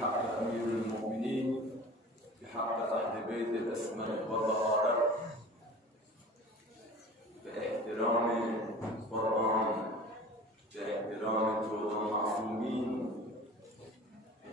بحق أمير المؤمنين بحق أهل بيت الأسماء والطهارة باحترام القرآن باحترام جود المعصومين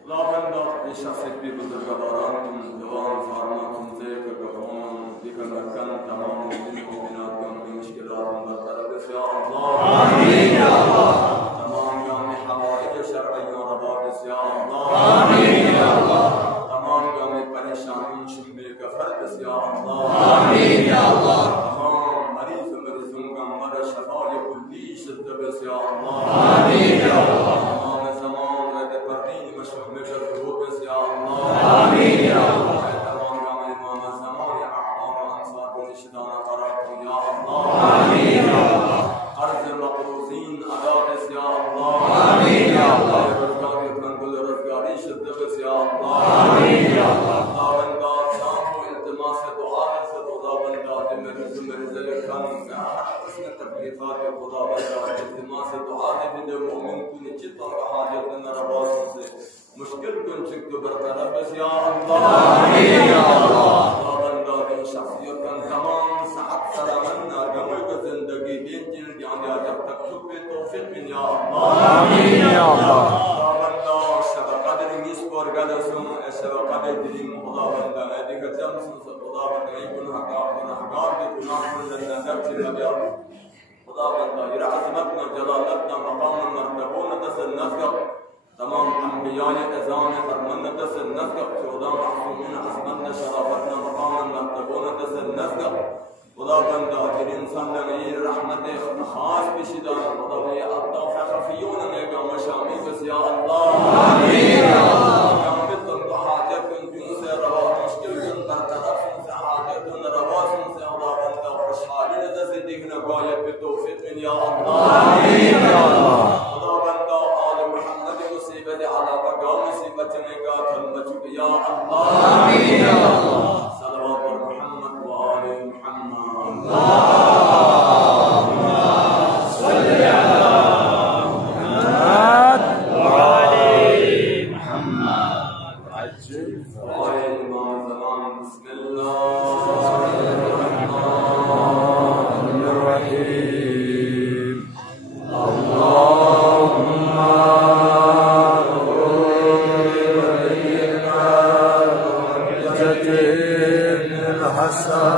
إطلاقا داخل شخصية بزرگواران دوام فرماتون ذکر بکنم بکنم تمام المؤمنات کن مشکلات برطرف يا الله آمين يا الله تمام جامع حوائج شرعي ورباط يا الله آمين يا الله تمام جامع پریشانی شمع کفر يا الله آمين يا الله تمام مریض مرزون کا مر شفای کلی شد يا الله آمين يا الله تمام زمان رد پردین و شمع کفر يا الله آمين يا الله تمام جامع امام زمان اعمام انصار رشدان قرار يا الله آمين يا الله قرض مقروضين اداء يا الله آمين يا الله روزگار کل روزگاری شد يا الله آمين يا الله خداوندا شام و التماس دعا سے خداوندا مرز کن حسن تکلیفات خداوندا التماس دعا دے مومن کو جتنا حاجت نرواز سے مشکل کن چک برطرف يا الله آمين يا الله خداوندا کی شخصیت کن تمام سعادت سلامت نارگمے کو زندگی دین جل جان جب تک چپ توفیق من يا الله آمين يا الله خداوندا شب قدر نیس پر گدسون شب قدر دین خداوندا ادیک جمس خداوندا ای گناهگار کے گناہ کو نظر سے بیا خداوندا یہ عظمتنا جلالتنا مقام مرتبون تصل نسق تمام انبیاء اعظام فرمان تصل نسق 14 معصومین عظمتنا شرافتنا مقام مرتبون تصل نسق خداوندا در انسان لگی رحمت خاص بشدان خداوند اطاف خفیون نگا مشامی بس یا الله آمین یا الله کامل حاجت کن سے روا مشکل کن برطرف سے حاجت روا سے خداوندا خوشحالی سے دیکھنا غایت پہ توفیق یا الله آمین یا الله خداوندا آل محمد مصیبت علاقہ گاؤں سے بچنے کا تھل یا الله آمین یا الله صلوات پر محمد و آل محمد اللهم صل على محمد وآل محمد عجل فرائض الإمام بسم الله الرحمن الرحيم اللهم حجة الحسن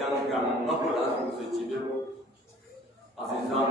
yang gam ngapul asal secibir asizan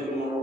ilmu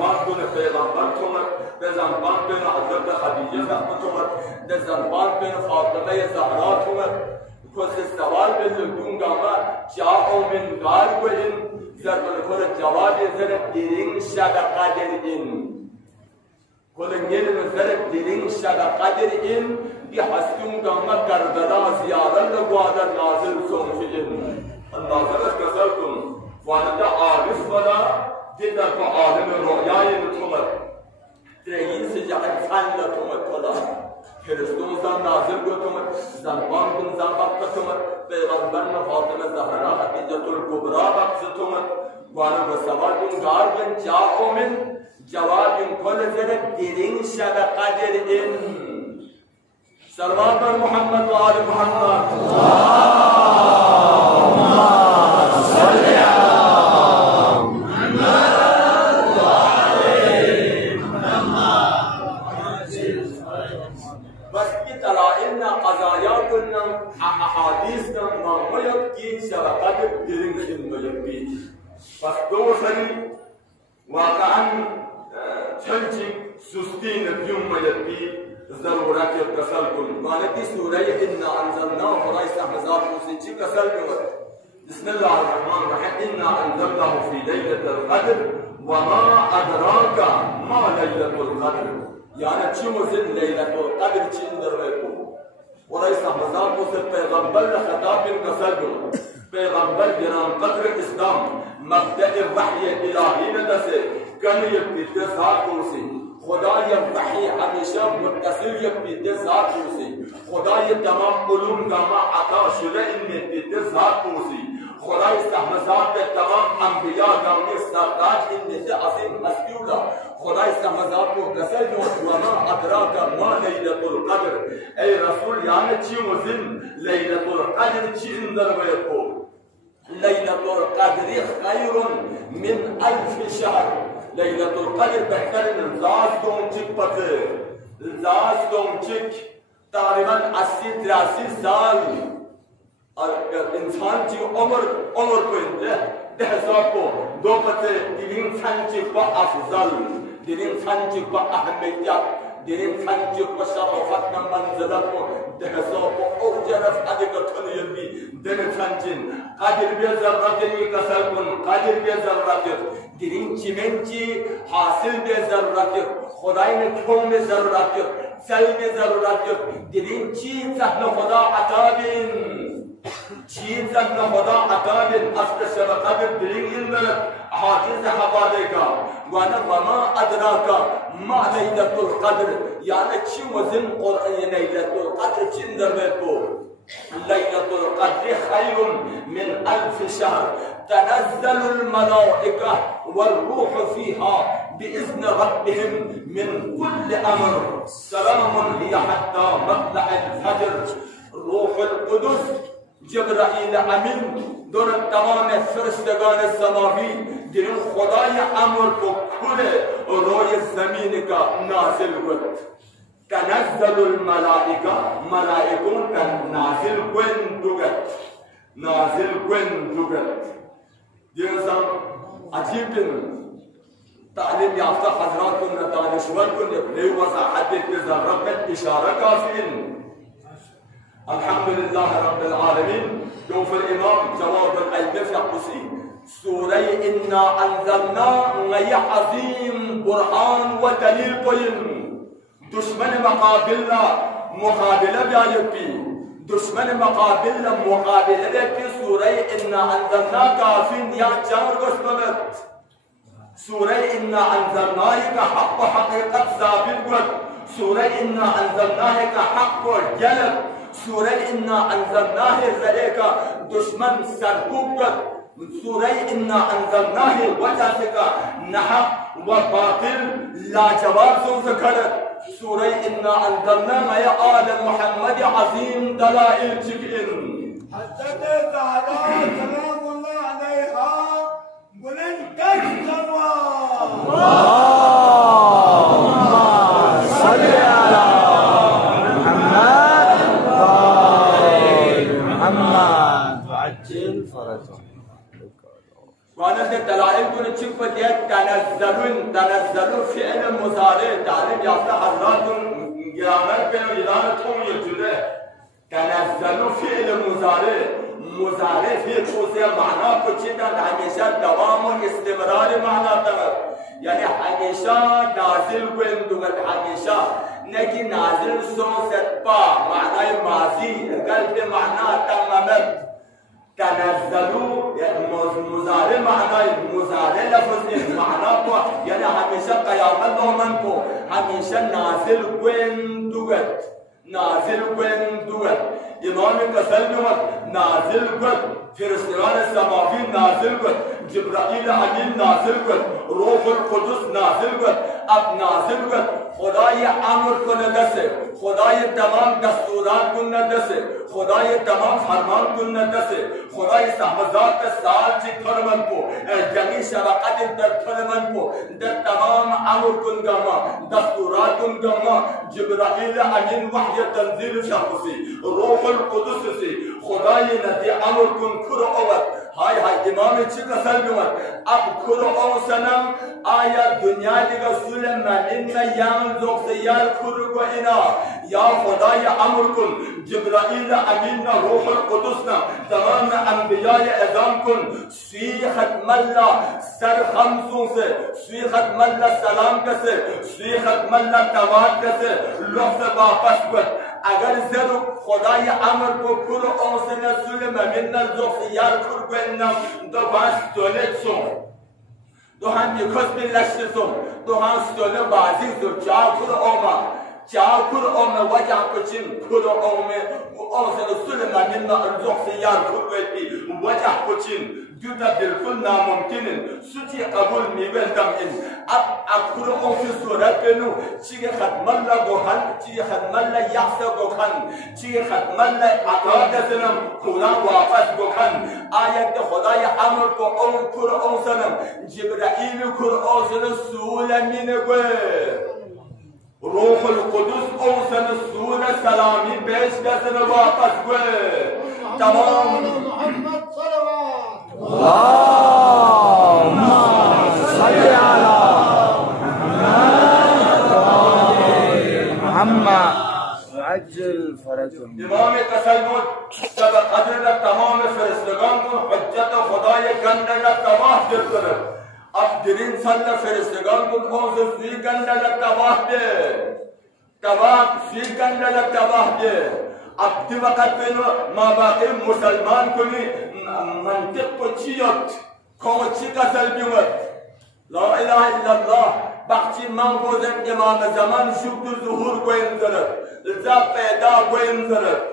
بانتون پیغمبر تومر دزن بانتون حضرت خدیجه زحمت تومر دزن بانتون فاطمه زهرا تومر کس سوال بلدون گاما جاءو من غالب این زربن کل جواب زر دیرین شب قدر این کل نیل زر دیرین شب قدر این دی حسیون گاما کردنا زیادن لگوادر نازل سونش این النازل کسر کن وانا عارف ولا دیدن که عالم رویای نتومد درین سجاعت فن نتومد کلا فرشتون زن نازل گوتومد زنبان کن زن بقت تومد پیغمبر فاطمه زهرا خدیجة الکبرى بقت تومد وانا بسوال کن گار کن جاؤ من جواب کل زرد دیرین شب قدر این صلوات بر محمد و آل محمد أحاديث ما يبكي شبكات الدين ما يبكي فاستوصلي واقعا تنجي سستين اليوم ما يبكي ضرورات التسلكل مالتي سورة إنا أنزلناه وليس حزاب موسيقى تسلكل بسم الله الرحمن الرحيم إنا أنزلناه في ليلة القدر وما أدراك ما ليلة القدر يعني تشمزن ليلة القدر تشندر ويقول وليس حمزان موسى پیغمبر خطاب قصد پیغمبر جنان قدر اسلام مبدأ وحی الہی ندسے کن یکتی ذات کرسی خدا یہ وحی ہمیشہ متصل یکتی ذات کرسی خدا یہ تمام علوم گاما عطا شده ان یکتی ذات کرسی خدا استحمزات تمام انبیاء گامی سرداج ان یکتی عظیم مسئولہ خدا استحمزات کو قصد وما ادراک ما لیلت القدر اے رسول یعنی چی وزن لیلت القدر چی اندر بیتو لیلت القدر خیر من 1000 شهر لیلت القدر بہتر الزاز دونچک پتے الزاز دونچک تقریباً 80-83 سال انسان چی عمر کو حساب کو دو پتے دلین سنچک با افضل دلین سنچک با اہمیت دلین سنچک با شرافت منزلت کو حساب کو اوجرف ادھکر تنیبی دل سنچن قادر بی ذراتنی کسل کن قادر بی ذراتر دلین چیمنچی حاصل بی ذراتر خدای نے کھون بی ذراتر سل بی ذراتر دلین چیز سہن خدا عطابین چیز سہن خدا عطابین اصل شبقہ دلین علمت حاجز حوالے کا وانا وما ادراکا ما لیلت القدر یعنی چی وزن قرآن لیلت القدر چندر بیتو لیلت القدر خیر من 1000 شهر تنزل الملائکة والروح فيها بإذن ربهم من كل أمر سلام هي حتى مطلع الفجر روح القدس جبرائیل امین دور تمام فرشتگان سماوی جن خدای امر کو کھلے روی زمین کا نازل کت تنزل الملائکہ ملائکون کا نازل کن دگت یہ انسان عجیب دن تعلیم یافتہ حضرات کو دانشور کو اپنے وضاحت کے ذرات اشارہ کافین الحمد لله رب العالمين دوف الإمام جواب الألف يقصي سورة إنا أنزلنا غي عظيم قرآن ودليل قيم دشمن مقابلنا مقابلة بيانيكي دشمن مقابلنا مقابلة بيانيكي سورة إنا أنزلنا كافين يا جامر قسمت سورة إنا أنزلنا كحق حقيقة ثابت قد سورة إنا أنزلنا كحق جلب سورة إنا أنزلناه ذلك دشمن سرقوبت سورة إنا أنزلناه وجهك نحق وباطل لا جواب ذكرت سورة إنا أنزلناه يا آل محمد عظيم دلائل جبئن حضرت زهرا سلام الله عليها بلند كشتوا دلائل كن تشوف بديت تنزلون فعل مضارع تعلم يافته حضرات قیامت به ایرانتون یجوده تنزلون فعل مضارع فعل خوزه معنا کچی دارد همیشه دوام و استمرار معنا دارد یعنی همیشه نازل گویندوگد همیشه نگی نازل سوست با معنای ماضی قلب معنا تمامت تنزلو مضارع معنای مضارع لفظ معنا کو یعنی همیشه قیامت دومن کو همیشه نازل گویندوگد امام کسل نازل گد فرشتگان سماوی نازل گد جبرائیل امین نازل گد روح القدس نازل گد اب نازل گد خدای امر کننده سے خدای تمام دستورات کننده سے خدای تمام فرمان کننده سے خدای صحبزات سال چی کرمن کو جنگی شبقت در کرمن کو در تمام امر کنگما دستورات کنگما جبرائیل امین وحی تنزیل شخصی روح القدس سے خدای ندی امر کن کرو اوت های امام چی کسل بیمد اب کرو او سنم آیا دنیا دیگه سلمان این یام زوق سیال کرو گو اینا یا خدای امر کن جبرائیل امین روح القدس تمام انبیاء اعظام کن سوی ختم اللہ سر خمسوں سے سوی ختم اللہ سلام کسے سوی ختم اللہ تواد کسے لفظ واپس کن اگر زر خدای امر کو کرو اوسن سلمان من زوق سیال کرو گو اینا دو باس دولت سون دو هم یکس بلشتم دو هم ستوله بازی دو چاکر اوما وجه کچین کر اومه اوسن سلمان من زوق سیال کرو گو وجه کچین جدا بالکل ناممکنن سوچی قبول می‌بندم این اب کرو اون کی صورت بنو چیه ختم الله گوهن چیه ختم الله یحس گوهن چیه ختم الله عقاد سنم قرآن واپس گوهن آیت خدای امر کو اون کرو اون سنم جبرائیل کرو اون سنم سوله مینگوه روح القدس اون سنم سوله سلامی بیش کسنم واپس گوه تمام محمد صلوات اللهم صل على محمد وعجل فرجهم امام تسلمت سب قدر تمام فرستگان کو حجت خدای گندل تباہ دل کرد اب درین سل فرستگان کو کون سے سوی گندل تباہ دے سوی گندل تباہ دے اب دی وقت بینو ما باقی مسلمان کنی منطق کو چیت کون چی کا سلبیمت لا الہ الا اللہ بخشی من بودن امام زمان شکر ظهور کو انزرد رضا پیدا کو انزرد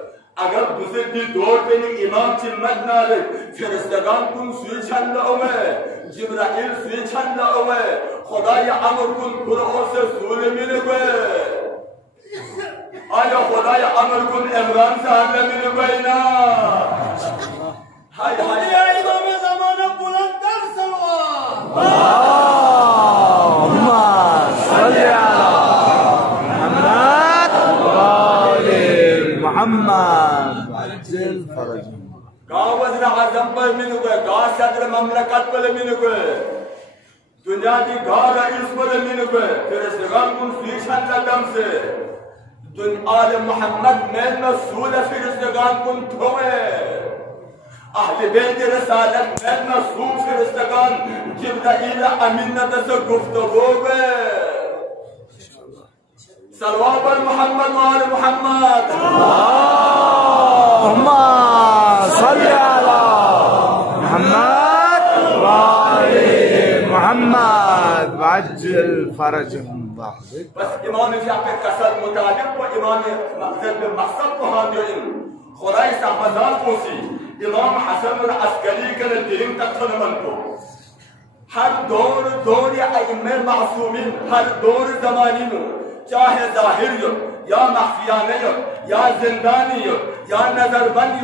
اگر دوسرے دی دور پہ نہیں امام چلمت نارد فرستگان کن سوی چند اومے جبرائیل سوی چند اومے خدای امر کن قرآن سے سولی ملے گوئے آیا خدای امر کن عمران صاحب ملے گوئے نا یا امام زمان بلندر صلوات اللهم صل على محمد وآل محمد وعجل فرجهم کہاں وزیر اعظم پر ملے گوئے کہاں صدر مملکت پر ملے گوئے دنیا کی گھار رئیس پر ملے گوئے فرستگان کن سویشن لدم سے آل محمد میں مسئول فرستگان کن تھوئے اہل بیت رسالت میں مسئول فرستگان جبرائیل امینت سے گفتگو گئے صلوات پر محمد وآل محمد اللهم صل على محمد وآل محمد وعجل فرجهم بس امام جعفر کسر مطابق و امام مقصد کو حاضرین خدای صحبزان پوسی امام حسن العسکری کے دین تک من کو ہر دور ائمہ معصومین ہر دور زمانی میں چاہے ظاہر یا مخفیانه یا زندانی یا نظر بند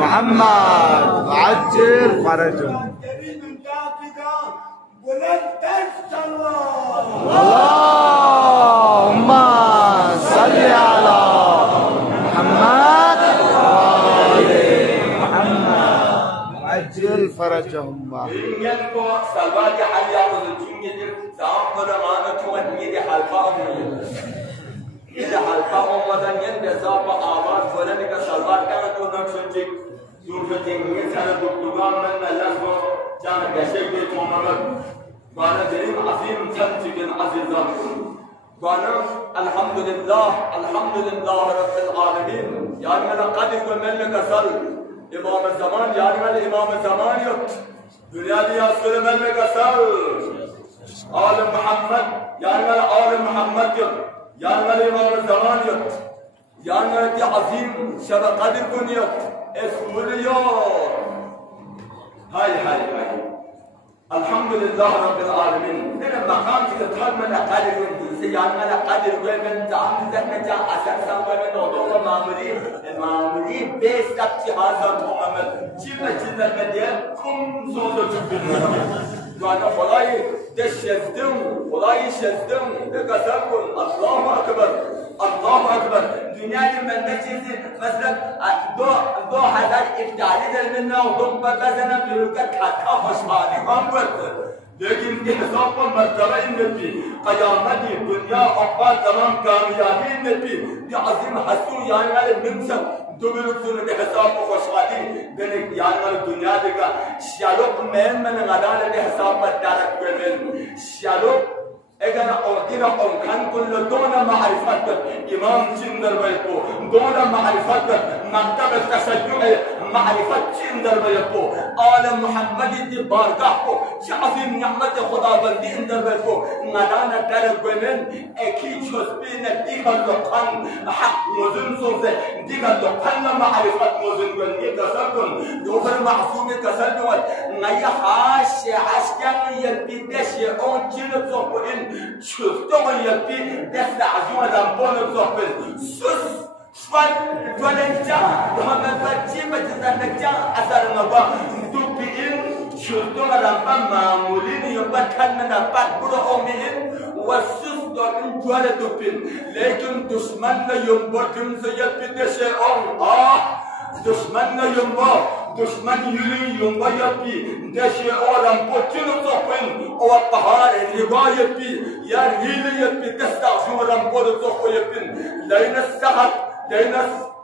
محمد وعجل فرجهم اللهم صل على محمد وآل محمد وعجل فرجهم إذا حلقة أمدن ينبزاب آباد فلنك سلوات كانت تونك شنجك يوفتين يسأل دكتوغان من اللحظة جان بشيك دي تومامك وانا دليم عظيم تنتقن عزيزان وانا الحمد لله رب العالمين يعني من قدر وملك سل إمام الزمان يعني من إمام الزمان يك دنيا دي أسل ملك سل آل محمد يعني من آل محمد يك يعني الإمام الزمان يك يعني عظيم شب قدر كن يك اسمه هاي الحمد لله رب العالمين من المقام تتحل من قدر كن يعني من قدر ومن تعمل ذلك جاء أساسا ومن نوضوه المعاملي بيس ابتحاذا محمد جيبا جنة مدينة كم زوزة جبين وانا خلاي دشزدم خلاي شزدم بقسمكم الله أكبر دنيا من نجيز مثلا دو حزار افتعالي دل منا ودوم بقزنا بلوكت حتى خوشحالي هم ورد لیکن کے حساب پر مرتبہ نبی قیامتی دنیا عقبات تمام کامیابی نبی دی عظیم حسون یعنی والے منصب دوبارہ سن کے حساب کو خوشحالی دینے یعنی والے دنیا دیکھا شالوک مین من غدان کے حساب پر تارک ہوئے من شالوک اگر اوتینا اونکان کل دون معرفت امام چندر بیکو دون معرفت مکتب تشیع معرفت چندر بیکو آل محمدی دی بارگاہ کو عظیم نعمت خداوندی اندر بیکو ندانا ترک بمن اکی چسبین دیگر لقان حق موزن سوزه دیگر لقان معرفت موزن بندی کسر کن دوبر معصوم کسر کن نیا خاش عشقان یلپیدش اون چیلت زوکو این شفتم یلپی دست عزیم دنبال زوکن سوس شوان دولنجا محمد بچی مجزنجا اثر نبا دوبی این شفتم رنبا معمولین یبا کن من بات برو امین وسوس دولن جوال دوبین لیکن دشمن یبا کمز یلپیدش اون دشمن یبا دشمن یونبا یپی دشی آدم پوچین زوپین او پهار ریگا یپی یا ریل یپی دستا شورم بود زوپ یپین لین السحر لین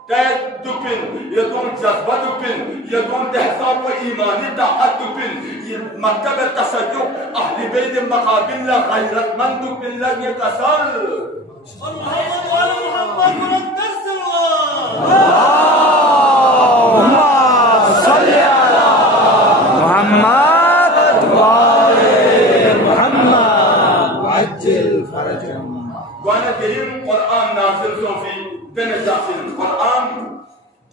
تاید دوپین یدون جذبه دوپین یدون دهساب و ایمانی طاقت دوپین مکتب تشیع اهل بیت مقابل غیرتمند دوپین لگی کسل محمد وعلى محمد منتر سلوان محمد وآل محمد وعجل فرجهم وانا دليل قرآن نازل صوفي بنجاسين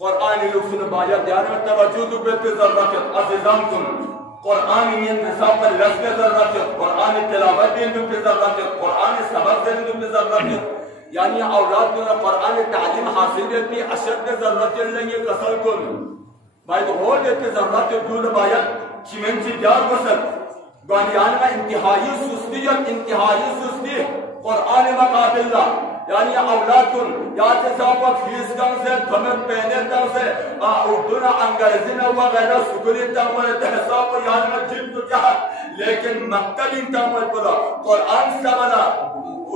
قرآن لوكسن بايا ديانا توجود بتزرعت عزيزانكم قرآن ينحساب لفظ ذرات قرآن تلاوت بتزرعت قرآن سبق بتزرعت يعني أولاد قرآن تعليم حاصل يبي أشد ذرات اللي يكسركم by the whole ذرات يقول بايا كمن جدار وصل غانيان ما انتهائي سستي قرآن مقابل يعني أولادكم يا تسابق فيس كان سے دمت پہنے تھا سے اردو نہ انگریزی نہ وغیرہ سکولی تعمل تحساب یعنی میں جن تو کیا لیکن مکتبی تعمل پڑا قرآن سمانا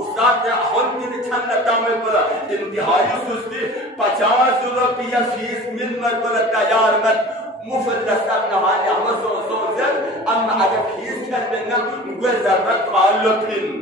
استاد نے احول کی نچھان تعمل پڑا انتہائی سستی 50 روپیہ فیس مل میں پڑا تیار مت مفلسات نوانی احمد زوزر اما اگر فیس کر بنا گوزرت قالبین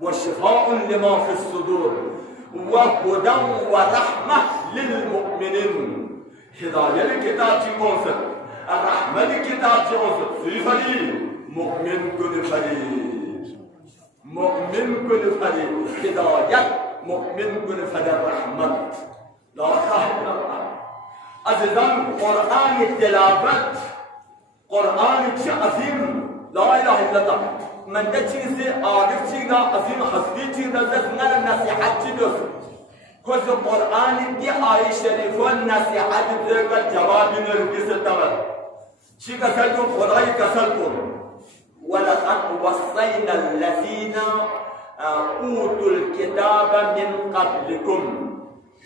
وشفاء لما في الصدور وهدى ورحمة للمؤمنين هداية الكتاب تكونسر الرحمة الكتاب تكونسر في فريق مؤمن كل فريق مؤمن كل فريق هداية مؤمن كل فريق الرحمة لا إله إلا الله أزدان قرآن التلاوة قرآن عظيم لا إله إلا الله من ده چیز عارف چیز عظیم حسبی چیز دست نه نصیحت چیز کس قرآن دی آیه شریفه نصیحت دیگر جواب نرگس تمام چی کسل کن خدای کسل کن ولقد وصينا الذين اوتوا الكتاب من قبلكم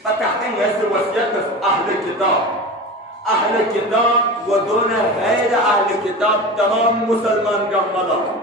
فتحقين هذه وصية أهل الكتاب ودون غير أهل الكتاب تمام مسلمان جملا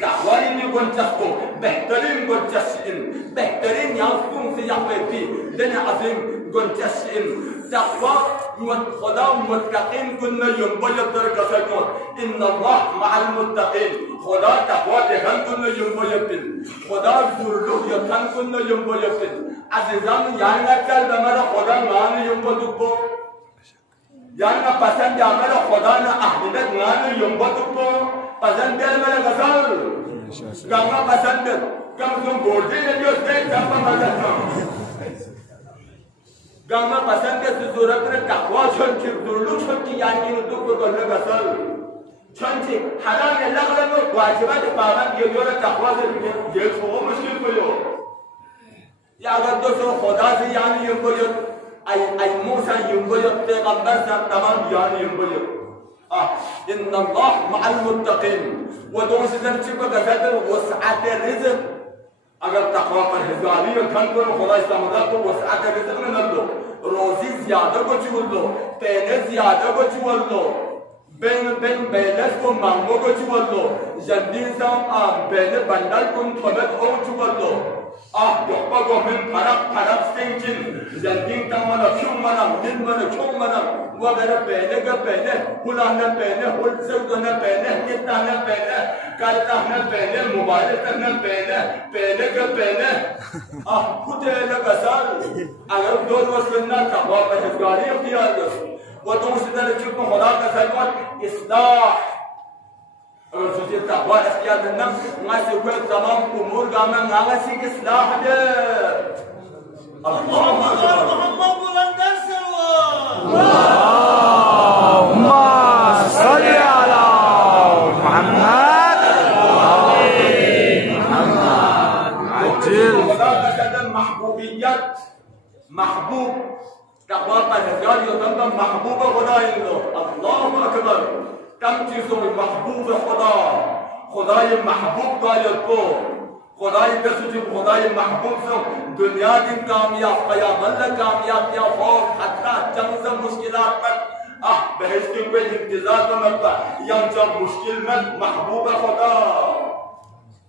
دعوانی گنجشکو بهترین گنجشین بهترین یافتون سیاحتی دن عظیم گنجشین تقوا خدا متقین کنه یومبایت در کسایون ان الله مع المتقین خدا تقوا دهن کنه یومبایتین خدا زورلویت کنه یومبایتین عزیزان یعنی کل به مرا خدا معنی یومبادو کو یعنی پسند عمل خدا نه اهلیت معنی یومبادو کو پسند دل مرا غزال گاما پسند کم تم گوردی نمیوس دیگ گاما پسند گاما پسند است ضرورت نه تقوا چون که زورلو چون که یعنی دو کو گله غزال چون که حرام لغلب واجبات پابند یور تقوا زمین یہ تو مشکل کویو یا اگر دوستو خدا سے یعنی یومبایت ای موسی یومبایت پیغمبر سے تمام یعنی یومبایت ان الله مع المتقين ودون سدر چپا گزدر وسعت رزق اگر تقوا پرهیزگاری کن کنو خدا استعمال کو وسعت رزق نلو روزی زیادہ کو چولو پینے زیادہ کو چولو بین بیلس کو مانگو کو چولو جندین سام بین بندل کن خبت او چولو یحبا گو من پرق سنچین جندین تامانا چون منم دین منم چون منم وغیرہ پہنے کا پہنے ہلانا پہنے ہل سکنا پہنے کتانا پہنے کالتانا پہنے مبارکنا پہنے کا پہنے خود لگا سال اگر دور وسلنا تقوا پرہیزگاری اختیار کر وہ تم سے در چکو خدا کا سلمان اصلاح اگر سوچے تقوا اختیار کرنا ناسی کوئی تمام امور گاما ناسی کی اصلاح دے محمد بلندر اللهم صل على محمد عجل خدا کا محبوبیت محبوب تقوا پرہیزگار یوتم محبوب خدا اللہ اکبر کم چیزوں میں محبوب خدا خدای محبوب قایت کو خدای کسوچی خدای محبوب سے دنیا کی کامیاب قیامت کامیاب یا خوف خطرہ جنگ سے مشکلات پر بحث کی کوئی انتظار تو مطلع یم جب مشکل میں محبوب خدا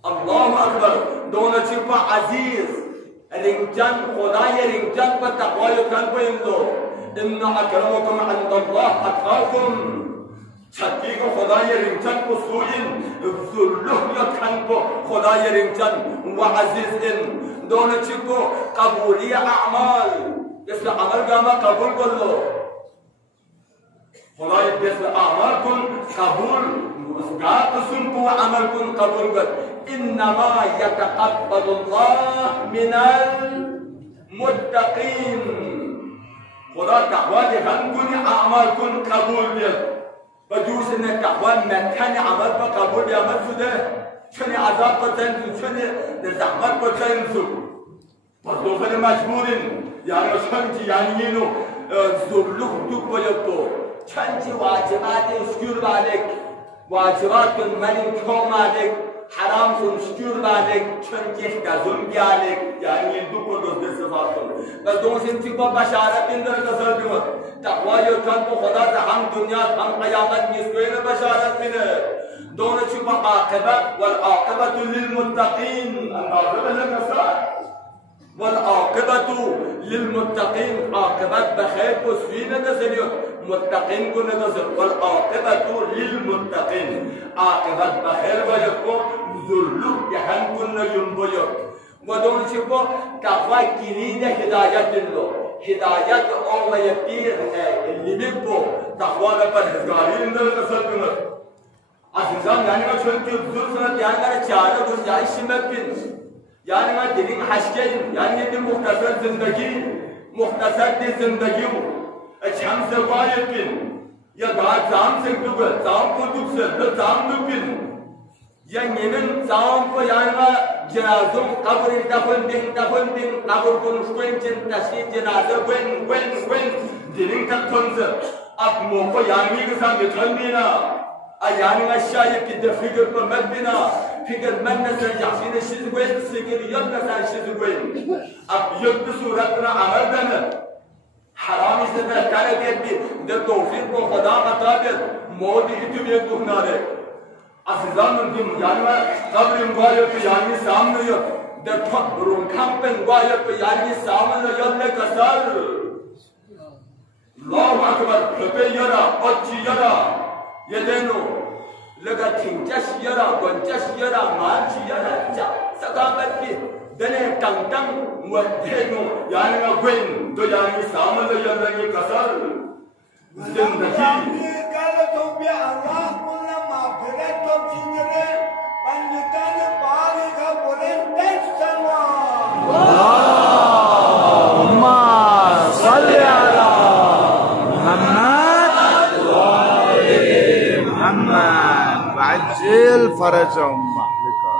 اللہ اکبر دونوں چپا عزیز رنجان خدای رنجان پر تقوی کن کو اندو ان اکرمکم عند اللہ اتقاکم چھتی کو خدای رنجان کو سوئن ذلوحیت کن کو خدای رنجان و عزیز ان دونوں چپو قبولی اعمال اس عمل گاما قبول کر لو خدای جس اعمال کن قبول گات سن کو عمل کن قبول کر انما يتقبل الله من المتقين خدا تقوا دهن کنی اعمال کن قبول بید و دوست نه تقوا مکن عمل با قبول بیامد شده چنی عذاب پتن چنی زحمت پتن شد پس دوستان مجبورین یعنی چنچی یعنی اینو زبلوخ دوک باید تو چنچی واجبات اسکور بالک واجبات کن منی کم بالک حرام کن شکر بالک چنچی گزم بیالک یعنی این دو کو دوست صفات کن بس دوستین چی با بشارت این در نظر بیمد تقوی کن تو خدا سے ہم دنیا ہم قیامت نسبین بشارت بینه دونوں چی با عاقبت والعاقبت للمتقین العاقبت للمسرح والعاقبت للمتقین عاقبت بخیر کو سوین نظریو متقین کو نظر والعاقبت للمتقین عاقبت بخیر باید کو ذلو یحن کن ینبوید و دونوں چی کو تقوی کلید ہدایت لو ہدایت اور یقین لیمت کو تقوی پرہیزگاری اندر نظر کنر عزیزان یعنی میں چون کہ ذل سنت یعنی میں چارہ گنجائش میں بین یعنی میں دلین حشکین یعنی یہ مختصر زندگی مختصر دی زندگی ہو اچھام سے باید بین یا گاہ زام سے دوگر زام کو دوگ سے زام دوگ بین یا نیمن زام کو یعنی میں جنازوں قبر دفن دن قبر کن شوین چن تشکیل جنازہ گوین دلین تک تنزر اب موقع یعنی کے ساتھ متھن بینا یعنی میں شاید کی فکر پر مت بینا فکر من نسل یحسین شیز گوین فکر ید نسل شیز گوین اب ید صورت نا عمل دینا حرامی سے بہتر بیت بھی در توفیق کو خدا عطا بیت موت ایتو بیت دکھنا دے Azizanın kim yani kabrim gayet yani saamne yok. Der fakrum kampen gayet yani saamne yolle kasar. Allahu akbar. Köpe yara, otçi yara. Yedeno. Lega tincaş yara, goncaş yara, malçi yara. Sakamet ki dene tang muaddeno yani gwen do yani saamne yolle kasar. Zindagi. Kalau tobia Allah punya maferet top cingere, panjatanya bagi kabulen tes semua. Allahumma salli ala Muhammad wa ali Muhammad wa'ajil farajahum mahlikah.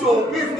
24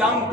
yang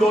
2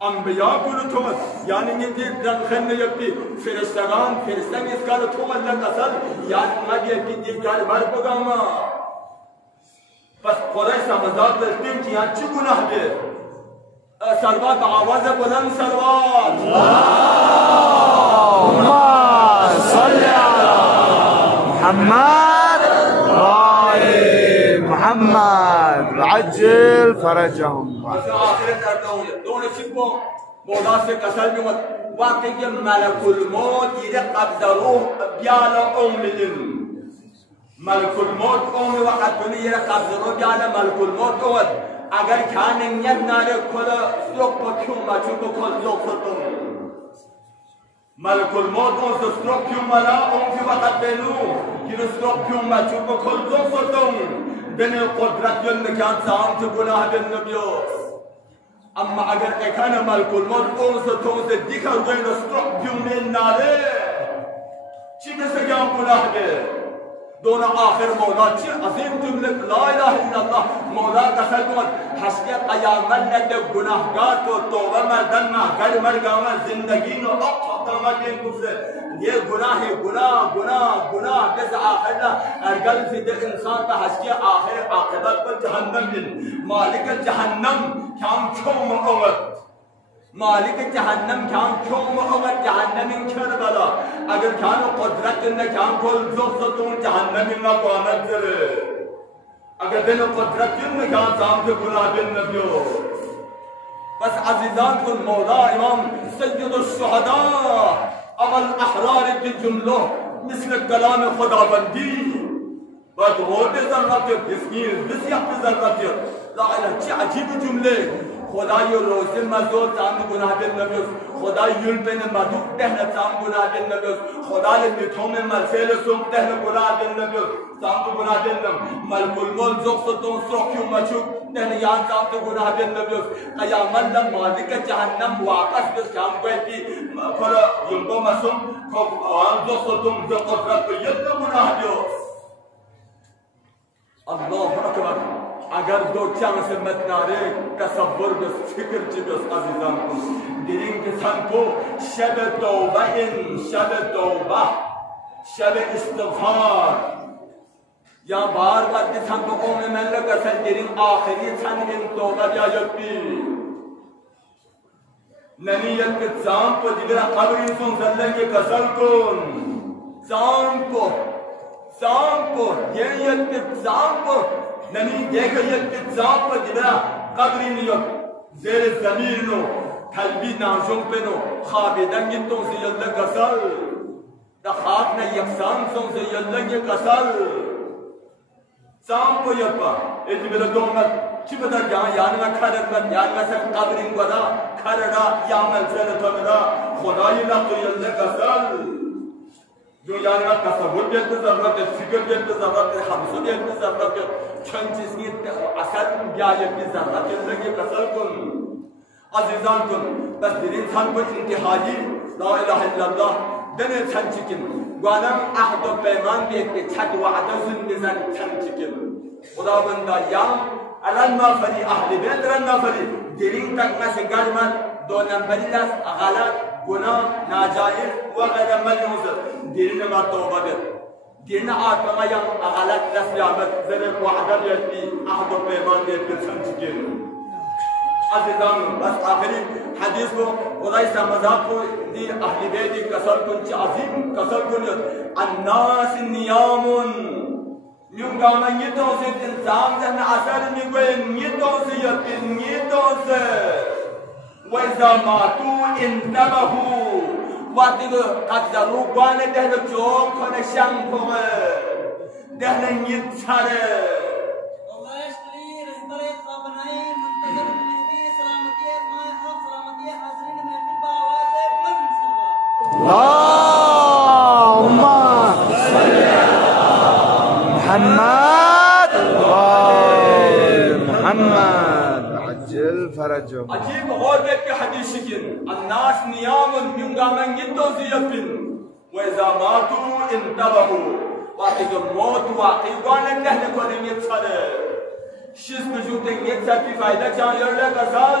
انبیا کل تومد یعنی اینجی رنخن یکی فرشتگان فرشتن اس کار تومد لکسل یعنی مگه یکی کار بر بگاما پس خدای سمزار داشتیم که یعنی چی گناه ده سلوات آواز بلند سلوات اللهم صل على محمد محمد وعجل فرجهم آخرت کرتا ہوں دونوں شکو مولا سے قسم بھی مت واقعی کہ ملک الموت یہ قبض روح بیالا اومدن ملک الموت اومد وقت بنی یہ قبض روح بیالا ملک الموت اومد اگر کھانے نیت نارے کھولا سلوک پا کیوں مچو کو کھول سلوک ستوں ملک الموت اون سے سلوک کیوں ملا اون کی وقت بینو کہ سلوک کیوں مچو کو کھول سلوک ستوں بین قدرت یلکان سام سے گناہ بین نبیوس اما اگر اکانا ملک الموت اون سے تون سے دکھا ہوئے سلوک کیوں میں نارے چی کسے کیا گناہ بے دونوں آخر مولا چی عظیم جملک لا الہ الا اللہ مولا قسم کمت حشق قیامت نتے گناہگار تو توبہ مردن میں گر مرگاما زندگی نو اقفتا مدین کفر یہ گناہ ہے گناہ بس آخر نا ارگل فید انسان کا حشق آخر آخرت پر جہنم دن مالک جہنم کام چھو مہوت مالک جہنم کام کیوں محمد جہنمی چھر بلا اگر کھانو قدرت نے کام کھول زفتون جہنمی مقامت کرے اگر دن قدرت نے کام سام سے گناہ بن نبیو بس عزیزان کن مولا امام سید الشہداء اول احرار کی جملوں مثل کلام خدا بندی بات غور ذرات بسکین بسیق ذرات لا الہ چی عجیب جملے خدای روز مزور تام گناه دل نبیوس خدای یول بین مدوک دهن تام گناه دل نبیوس خدای میتوم ملسل سوم دهن گناه دل نبیوس تام گناه دل نم ملک الملک زوقتون سوکیو مچوک دهن یان تام گناه دل نبیوس قیامت دم مالک جهنم واقع بس کام کوئی کھلا یلگو مسوم کو آن زوقتون زوقترات بیت گناه دیوس اللہ اکبر اگر دو چند سے متنارے تصور بس فکر چی بس عزیزان کو دیرین کے سن کو شب توبہ شب استغفار یا بار بار دی سن کو قوم میں لگا سن دیرین آخری سن ان توبہ بیا یکی ننیت کے زام کو دیگر قبری سن زلن کے قصر کن زام کو یہ کے زام کو نمی دیکھا یک اتزام پر جبرا قبری نیت زیر زمین نو قلبی ناشون پہ نو خوابی دنگتوں سے یلد قصر دا خواب نا یکسان سوں سے یلد قصر سام کو یپا ایتی بلا دومت چی بدر جہاں یعنی میں کھرد مت یعنی میں سے قبرین گودا کھردا یا ملسل تمدا خدای لکھو یلد قصر جو یعنی میں تصور بیت ضرورت ہے فکر بیت ضرورت ہے حمسو بیت ضرورت ہے چند چیز کی اثر بیایت کی ضرورت ہے لگے قصر کن عزیزان کن بس دیر انسان کو انتہائی لا الہ الا اللہ دن چند چکن گوانم عہد و پیمان بیت کے چھت وعدہ زندزن چند چکن خدا بندہ یام رنما فری اہل بیت رنما فری دیرین تک میں سے گرمت دو نمبری لس غلط گناہ ناجائر وغیرہ ملنوزر دیرین ما توبہ بیت دیرین آتما یم غلط نسل عمد ذرق وعدہ بیتی عہد و پیمان بیت پر سمجھکن عزیزان بس آخری حدیث کو خدای سا مذہب کو دی اہل بیتی قصر کن چی عظیم قصر کنیت الناس نیامن نیونگا من یہ توسیت انسان جہن اثر نیگوئے یہ توسیت یہ توسیت وَإِذَا مَاتُوا انْتَبَهُوا وَقْتِگُ قَدْدَرُوا گوانے دہنے چوک کھنے شنگ پھوگے دہنے نیت چھارے اللہ اشتری رہبر خوابنائی منتظر مہدی سلامتی مائی حق سلامتی حاضرین محفل باواز بلند سلوہ اللهم صل على محمد محمد عجل فرجهم عجیب غور بیت کے حدیث شکن الناس نیامن میونگا من گندو زیفن وَإِذَا مَاتُوا انْتَبَهُوا وقتی کہ موت واقعی گوانے لہنے کو نیت چھلے شیز بجوتے نیت سرپی فائدہ چاہیے لے گزال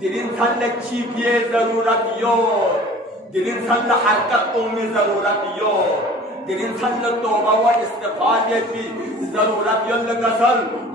Dirin sanlen çipiye zarurat yok. Dirin sanlen harkat olma zarurat yok. Dirin sanlen tövbe ve istiğfar bir zarurat yok. Kasal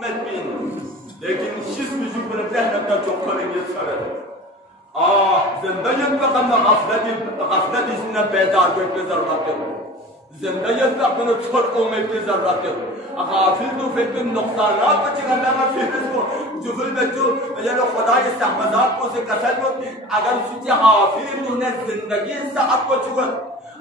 melbin, lekin siz bizi bilan tehnakda çok kalingiz sarıdı. Zindayet bakımda gaflet izinden bedar gökte zarratır. Zindayet bakımda çor olmayıp zarratır. Gafil du fekün noksanat ve çıkanlarına fihriz bu. Cüfül ve cü, yani Khudai sahmazat ko se kasar bu. Agar suci gafil du ne zindagi saat ko çıkar.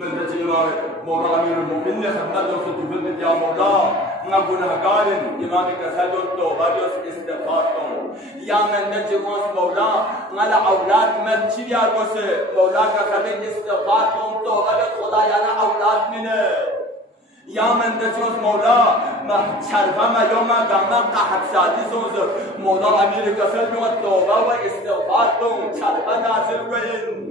من الإمام مولا أمير المؤمنين خدمت له في الدنيا يا مولا نقول هكارن إمام كساد التوبة جوز استغفارهم يا من نجوز مولا على أولاد من شبيار جوز مولا كساد استغفارهم توبة خدا يانا أولاد منه يا من نجوز مولا ما شرفا ما يوم قام قحط سادي زوز مولا أمير كساد التوبة واستغفارهم شرفا نازل وين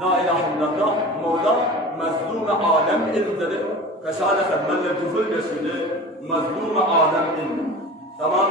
لا إله إلا الله مولا مظلوم عالم إندر كشالة خدمة جفل جسده مظلوم عالم إندر تمام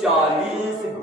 40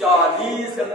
40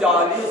40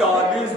40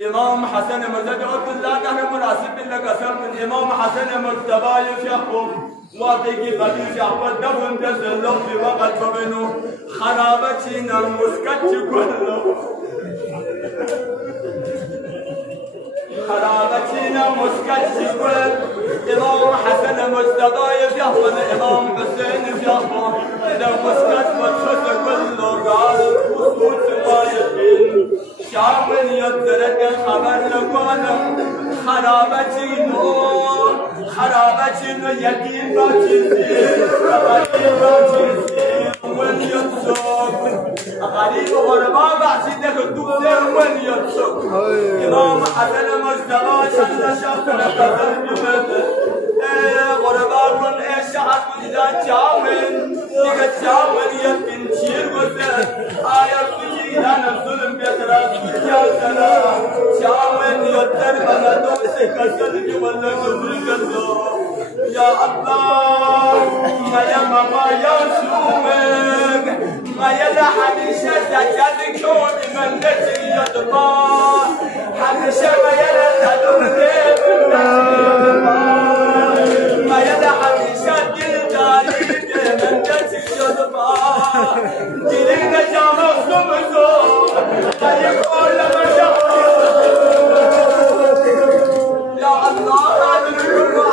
امام حسن مرزا عبد الله كان مناسب لك قسم من امام حسن مرتبى يفيقهم واقعي بديس يحفظ دفن تسلم في وقت فبنو خرابتنا مسكت كله خرابتنا مسكت كل امام حسن مرتبى يفيقهم امام حسين يفيقهم لو مسكت وتفت كله قال وصوت ما يبين شامل يدرك خبر لكم خرابتنا يتيم باتيسين وين يتسوق غريب غرباء بعسيدك الدكتور وين يتسوق امام حسن مجتمع شهد شهدنا قدر بمده غرباء كن شهد وجدا جاوين تيجا جاوين يتين شير وزن آيات فجيدان الظلم بيتراس بجالتنا جاوين يتر بلدو سكسل جوالا كذل يا الله ما يا ماما يا سومك ما يا حديثة تجد كون من نتي يدبا حديثة ما يا تدور ما يا حديثة دلداري من نتي يدبا دلنا جامع سمسو يقول مشاعر يا الله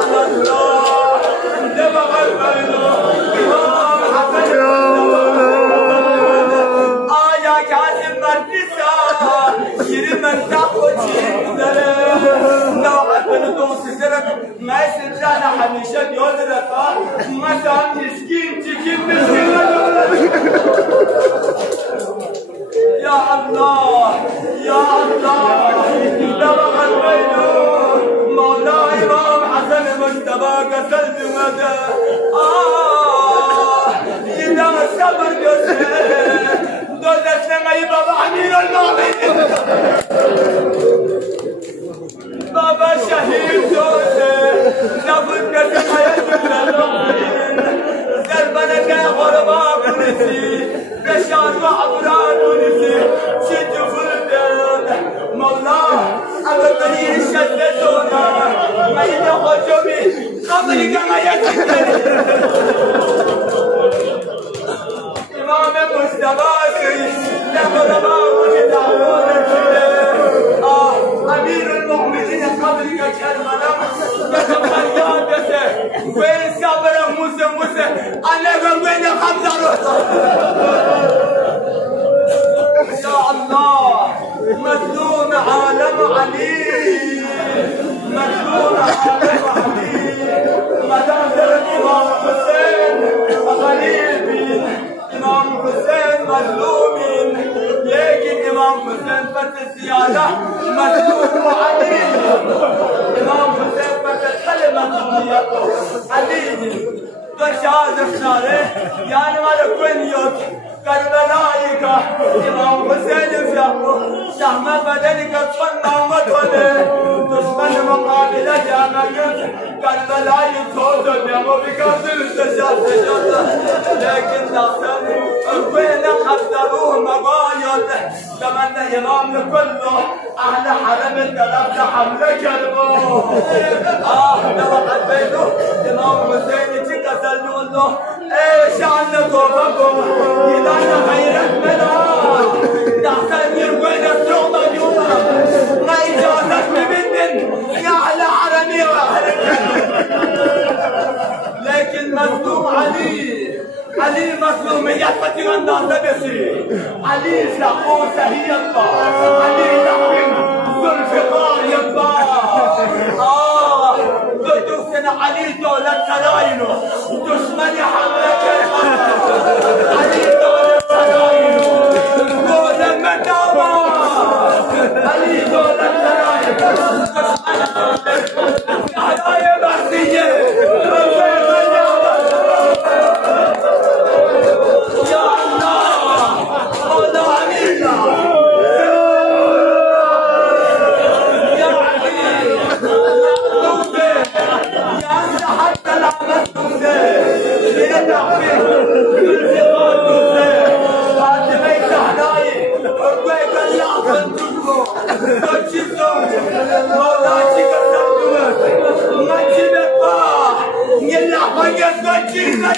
على الله دمع البيض آيا كاسم مرتسا يرمن تحو جيدره نوعد بلدون سدرك ما يسرجانا حميشة يودرك ما سام مسكين تكيم مسكين يا الله يا الله دمع البيض مولاي امام حسن مجتبى قتل بمدى إذا الصبر قسم دولتنا غيب امير المؤمنين بابا شهيد دوسه نفذ قسم يجب للمؤمنين زربنك غرباء بنسي بشار وعبران ونسي شد فلدان مولاه أبدي الشدتونا ما يدخجمي قبلك ما يتكلم إمام مستباسي لغربا وجدعون أمير المؤمنين قبلك كالمنام بخيادته وين صبر موسى أنا وين خمسة يا الله مظلوم عالم علي مظلوم عالم علي مدام الإمام حسين غريب إمام حسين مظلومين لكن إمام حسين فتح الزيادة مظلوم علي إمام حسين فتح مظلوميته علي تشاهد الشارع يعني ما لكن يوت كربلائك إمام حسين فيقو شهم بدنك تصنع مدونه دشمن مقابل جامعيت كربلائي توزن يمو بكثير تشاهد لكن دخل وين قدروه مبايض تمنى إمام لكله أهل حرم الدلب حمله كلمه نوقت بينه إمام حسين تكسل له ايش عنكم ابكم اذا خيرت منا تحسن يروين الصوم اليوم ما اجازت ببنت يا على عربي واهل لكن مظلوم علي مظلومية فتي الناس بسي علي سحوسة هي الله علي لحم ذوالفقار يبا دوسنا علي دولة سراينو دشمن حملة علي دولة سراينو دولة مدامة علي دولة سراينو دشمن حملة بحثية يا الله مولا عمينا يا علي حتى العمل Sochizo, Molachi Kasatua, Machinepa, Yella Paya Sochizo.